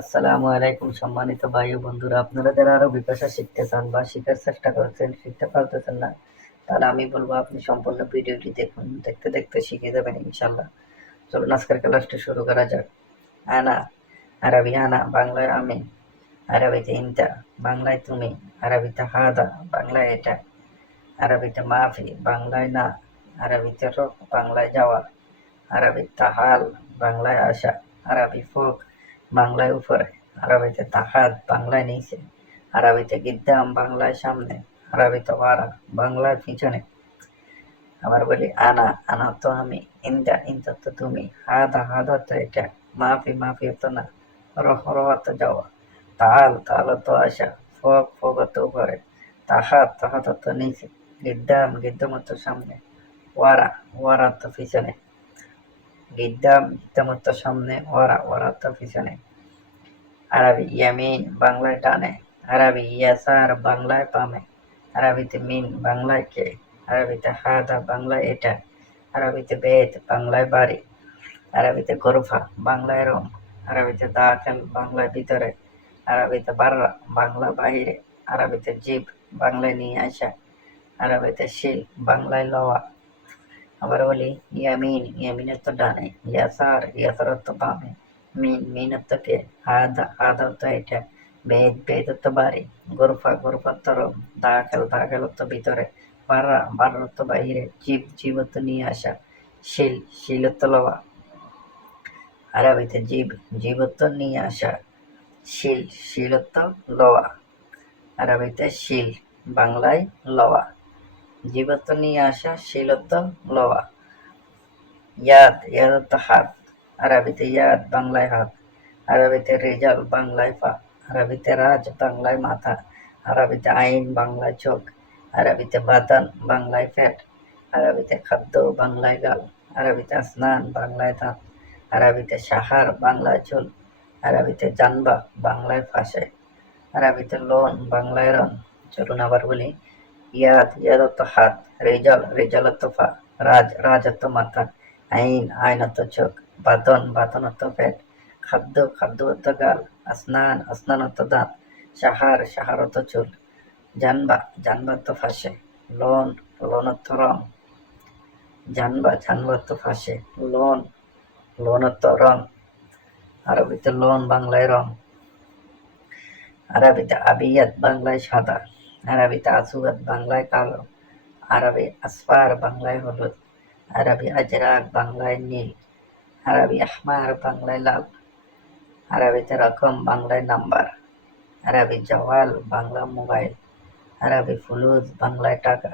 আসসালামু আলাইকুম সম্মানিত ভাই ও বন্ধুরা, আপনারা যারা আরবি ভাষা শিখতে চান বা শেখার চেষ্টা করছেন, শিখতে পারতেছেন না, তাহলে আমি বলবো আপনি সম্পূর্ণ ভিডিওটি দেখুন। দেখতে দেখতে শিখে যাবেন ইনশাল্লাহ। চলুন আজকের ক্লাসটি শুরু করা যাক। আনা, আরবি আনা, বাংলায় আমি, আরবিতে ইনতা, বাংলায় তুমি, আরবিতে হাদা, বাংলায় এটা, আরবিতে মাফি, বাংলায় না, আরবিতে রোক, বাংলায় যাওয়া, আরবি তাহাল, বাংলায় আসা, আরবি ফোক, বাংলায় উপরে, আরবিতে তাহাত, বাংলায় নিচে, আরবিতে গিদ্দাম, বাংলায় সামনে, আরবিতে ওয়ারা, বাংলায় পিছনে। আবার বলি আনা, আনা তো আমি, ইন্দা, ইন্দা তো তুমি, হাদা, হাদা তো এটা, মাফি, মাফি তো না, রহ, রহ তো যাওয়া, তাহাল, তাহাল তো আসা, ফোক, ফোক তো উপরে, তাহাত, তাহাত তো নিচে, গিদ্দাম, গিদ্দাম তো সামনে, ওয়ারা, ওয়ারা তো পিছনে। গিদ্দাম, গিদ্দাম তো সামনে, ওয়ারা, ওয়ারা তো পিছনে। আরবি ইয়ামিন, বাংলায় ডানে, আরবি ইয়াসার, বাংলায় বামে, আরবিতে মিন, বাংলায় কে, আরবিতে হাদা, বাংলায় এটা, আরবিতে বেত, বাংলায় বাড়ি, আরবিতে গোরফা, বাংলায় রুম, আরবিতে দাখিল, বাংলায় ভিতরে, আরবিতে বাররা, বাংলা বাহিরে, আরবিতে জিব, বাংলায় নিয়ে আসা, আরবিতে শিল, বাংলায় লওয়া। আবার বলি ইয়ামিন, ইয়ামিনের তো ডানে, ইয়াসার, ইয়াসারের তো বামে, মিন, মিনের তো কে, হাদা, হাদা তো এটা, বেদ, বেদের তো বাড়ি, গোরফা, গোরফার তো রুম, দাখিল, দাখিলের তো ভিতরে, বাররা, বাররার তো বাহিরে, জীব, জীবত তো নিয়ে আসা, শিল, শিলের তো লওয়া, আরবিতে জীব, জীবত তো নিয়ে আসা, শিল, শিলত তো লওয়া, আরবিতে শিল, বাংলায় লওয়া, জীবত নিয়ে আসা, শিলত লওয়া। ইয়াদ, ইয়াদ তো হাত, আরবিতে ইয়াদ, বাংলায় হাত, আরবিতে রেজাল, বাংলায় পা, আরবিতে রাজ, বাংলায় মাথা, আরবিতে আইন, বাংলায় চোখ, আরবিতে বাদান, বাংলায় পেট, আরবিতে খাদ্য, বাংলায় গাল, আরবিতে আসনান, বাংলায় দাঁত, আরবিতে সাহার, বাংলায় চুল, আরবিতে জানবা, বাংলায় ফাঁসে, আরবিতে লোন, বাংলায় রন। চলুন আবার বলি ইয়াদ, ইয়াদ অর্থ হাত, রেজাল, রেজাল অর্থ পা, রাজ, রাজ অর্থ মাথা, আইন, আইন অর্থ চোখ, বাতন, বাতন অর্থ পেট, খাদ্য, খাদ্য অর্থ গাল, আসনান, আসনান অর্থ দাঁত, সাহার, সাহার অর্থ চুল, জানবা, জানবা অর্থ ফাঁসে, লোন, লোন অর্থ রং, জানবা, জানবা অর্থ ফাঁসে, লোন, লোন অর্থ রং, আরবিতে লোন, বাংলায় রং, আরবিতে আবিয়াত, বাংলায় সাদা, আরবিতে আসওয়াদ, বাংলায় কালো, আরবি আসফার, বাংলায় হলুদ, আরবি আজরাক, বাংলায় নীল, আরবি আহমার, বাংলায় লাল, আরবিতে রকম, বাংলায় নাম্বার, আরবি জওয়াল, বাংলা মোবাইল, আরবি ফুলুস, বাংলায় টাকা,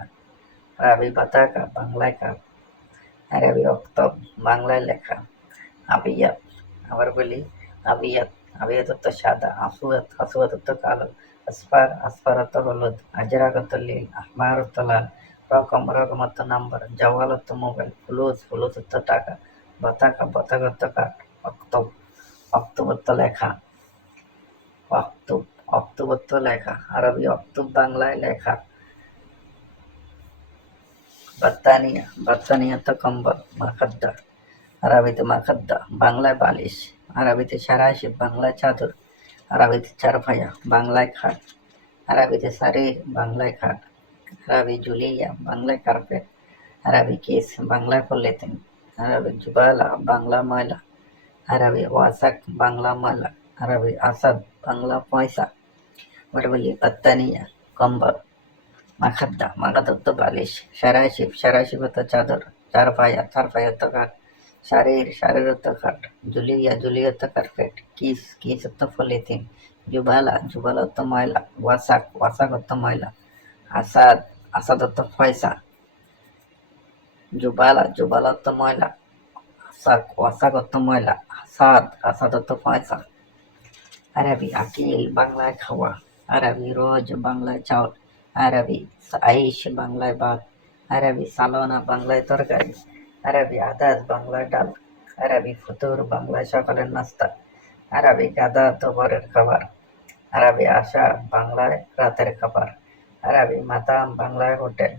আরবি বাতাকা, বাংলায় কাপ, আরবি অক্তব, বাংলায় লেখা, আবিয়াত। আবার বলি আবিয়াত, আবিয়াত অর্থ সাদা, আসওয়াদ, আসওয়াদ অর্থ কালো, আসফার, আসফার অর্থ হলুদ, আজরাক অর্থ নীল, আহমার অর্থ লাল, রকম, রকম অর্থ নাম্বার, জওয়াল অর্থ মোবাইল, ফুলুস, ফুলুস অর্থ টাকা, বাতাকা, বাতাকা অর্থ কাঠ, অক্তব, অক্তব অর্থ লেখা, অক্তব, অক্তব অর্থ লেখা, আরবি অক্তব, বাংলায় লেখা, বাত্তানিয়া, বাত্তানিয়া অর্থ কম্বল, মাখাদ্দা, আরবিতে মাখাদ্দা, বাংলায় বালিশ, আরবিতে সারাশি, বাংলায় চাদর, আরবিতে চারপায়া, বাংলায় খাট, আরবিতে সারির, বাংলায় খাট, আরবি জুলিয়া, বাংলায় কার্পেট, আরবি কেস, বাংলায় পলিথিন, আরবি জুবালা, বাংলা ময়লা, আরবি ওয়াসাক, বাংলা ময়লা, আরবি আসাদ, বাংলা পয়সা। এবার বলি বাত্তানিয়া, কম্বল, মাখাদ্দা, মাখাদ্দা তো বালিশ, সারাশিব, সারাশিব তো চাদর, চারপায়া, চারপায়া তো খাট, শারীর, শারীর তো খাট, জুলিয়া, জুলিয়া তো কার্পেট, কিস, কিস তো পলিথিন, জুবালা, জুবালা তো ময়লা, ওয়াসাক, ওয়াসাক তো ময়লা, আসাদ, আসাদ তো পয়সা, জুবালা, জুবালা তো ময়লা, আসাক, ওয়াসাক তো ময়লা, আসাদ, আসাদ তো পয়সা। আরবি আকিল, বাংলায় খাওয়া, আরবি রোজ, বাংলায় চাউল, আরবি আইশ, বাংলায় ভাত, আরবি সালোনা, বাংলায় তরকারি, আরবি আদাত, বাংলায় ডাল, আরবি ফুতুর, বাংলায় সকালের নাস্তা, আরবি গাদা, দুপুরের খাবার, আরবি আশা, বাংলায় রাতের খাবার, আরবি মাতাম, বাংলায় হোটেল,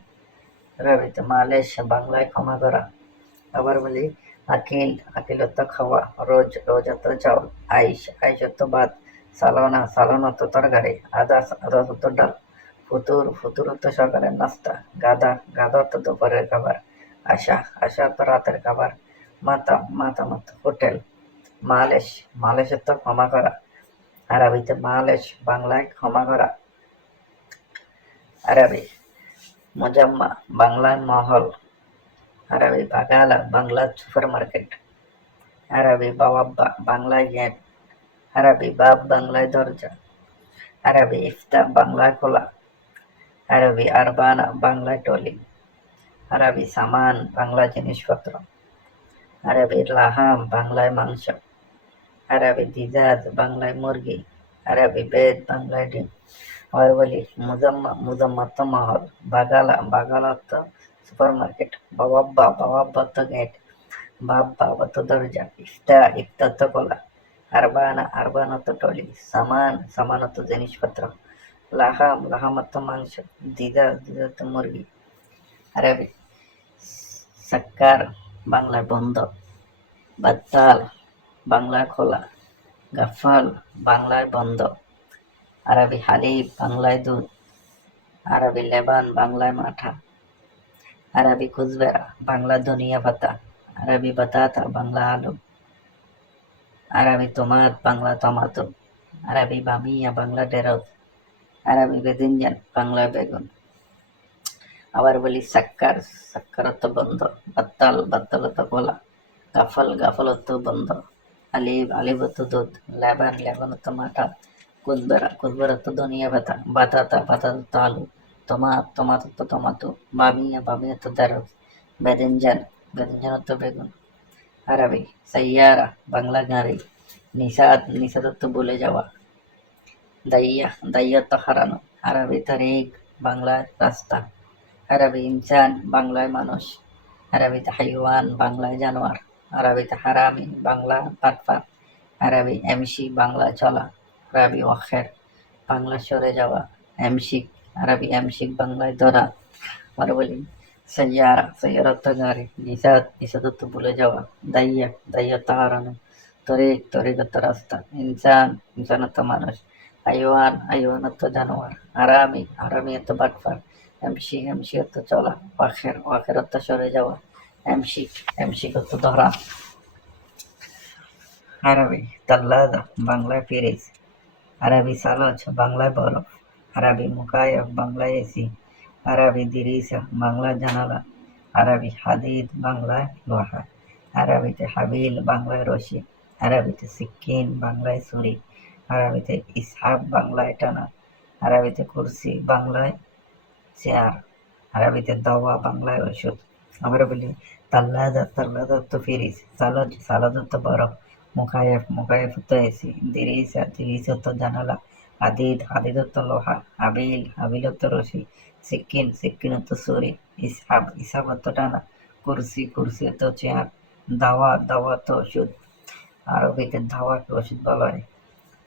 আরবিতে মালিশ, বাংলায় ক্ষমা করা। আবার বলি আকিল আকিলত খাওয়া, রোজ রোজত চাউল, আইস আইসত ভাত, সালানা সালানত তরকারি, আদাস আদাসত ডাল, ফুতুর ফুতুরত সকালের নাস্তা, গাদা গাদাত দুপুরের খাবার, আশা আশাত রাতের খাবার, মাতা মাতামত হোটেল, মালেশ মালেশত ক্ষমা করা, আরবিতে মালেশ, বাংলায় ক্ষমা করা, আরবি মুজাম্মা, বাংলায় মহল, আরবি বাগালা, বাংলা সুপার মার্কেট, আরবি বাওয়াব্বা, বাংলায় গেট, আরবি বাব, বাংলায় দরজা, আরবি ইফতা, বাংলায় খোলা, আরবি আরবানা, বাংলায় টলি, আরবি সামান, বাংলায় জিনিসপত্র, আরবি লাহাম, বাংলায় মাংস, আরবি দিজাজ, বাংলায় মুরগি, আরবি বেদ, বাংলায় ডিম। আবার বলি মুজাম্মা মুজাম্মাত মহল, বাগালা বাগালত সুপার মার্কেট, বাওয়াব্বা বাওয়াব্বাত গেট, বাব বাবাত দরজা, ইফতা ইফতাত কলা, আরবানা আরবানত টলি, সামান সামানত জিনিসপত্র, লাহাম লাহামত মাংস, দিদার দিদাত মুরগি। আরবি সাক্কার, বাংলায় বন্ধ, বাত্তাল, বাংলায় খোলা, গাফাল, বাংলায় বন্ধ, আরবি হালিব, বাংলায় দুধ, আরবি লেবান, বাংলায় মাঠা, আরবি কুজবেরা, বাংলা ধনিয়া পাতা, আরবি বাতাতা, বাংলা আলু, আরবি তোমাত, বাংলা টমাটো, আরবি বামিয়া, বাংলা ঢেঁড়স, আরবি বেদিনজান, বাংলায় বেগুন। আবার বলি সাক্কার, সাক্কারত বন্ধ, বাত্তাল, বাত্তালত কলা, গাফল, গাফলত বন্ধ, আলিব, আলিবত দুধ, লেবান, লেবানত মাঠা, কুজবেরা, কুজবেরত ধনিয়া পাতা, বাতাতা, বাতাত আলু, tomat, tomato to tomato, bamiya, bamiya to ঢেঁড়স, বেদিনজান, বেদিনজানত বেগুন। আরবি সাইয়ারা, বাংলা গাড়ি, নিষাদ, নিষাদত্ব বলে যাওয়া, দাইয়া, দাইয়াত হারানো, আরবি তারিক, বাংলায় রাস্তা, আরবি ইনসান, বাংলায় মানুষ, আরবিতে হাইওয়ান, বাংলায় জানোয়ার, আরবিতে হারামি, বাংলা বাটপার, আরবি এমসি, বাংলা চলা, আরবি ওয়াখের, বাংলা সরে যাওয়া, এমসিক, আরবি এমসিক, বাংলায় ধরা। আর বলি সাইয়ারা, সাইয়ারত গাড়ি, নিষাদ, নিষাদত্ব ভুলে যাওয়া, দাইয়া, দাইয়াত হারানো, তরিক, তরিকত রাস্তা, ইনসান, ইনসানত মানুষ, হাইওয়ান, হাইওয়ানত জানোয়ার, আরামি, আরামিয়ত বাটপার, এমসি, এমসিয়ত চলা, ওয়াখের, ওয়াখেরত সরে যাওয়া, এমসিক, এমসিকত ধরা। আরবি তাল্লাদা, বাংলায় ফিরিজ, আরবি সালাজ, বাংলায় বরফ, আরবি মুকায়ব, বাংলায় এসি, আরবি দিরিসা, বাংলায় জানালা, আরবি হাদিদ, বাংলায় লোহা, আরবিতে হাবিল, বাংলায় রশি, আরবিতে সিক্কিন, বাংলায় ছুরি, আরবিতে ইসহাব, বাংলায় টানা, আরবিতে কুরসি, বাংলায় চেয়ার, আরবিতে দাওয়া, বাংলায় ওষুধ। আবার বলি তাল্লাদা, তাল্লাদা ফিরিজ, সালাজ, সালাদত্ত বরফ, মুকায়েফ, মুকায়েফত এসি, দিরিসা, দিরিসত জানালা, হাদিদ, হাদিদত্ত লোহা, হাবিল, হাবিলত্ব রশি, সিক্কিন, সিক্কিনত্ব ছুরি, ইসহাব, ইসহাবত্ব টানা, কুরসি, কুরসিয়ত চেয়ার, দাওয়া, দাওয়াত ওষুধ। আরবিতে দাওয়াকে ওষুধ বলা হয়।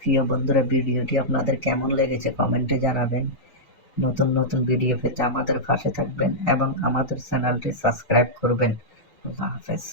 প্রিয় বন্ধুরা, ভিডিওটি আপনাদের কেমন লেগেছে কমেন্টে জানাবেন। নতুন নতুন ভিডিও পেতে আমাদের পাশে থাকবেন এবং আমাদের চ্যানেলটি সাবস্ক্রাইব করবেন। আল্লাহ হাফেজ।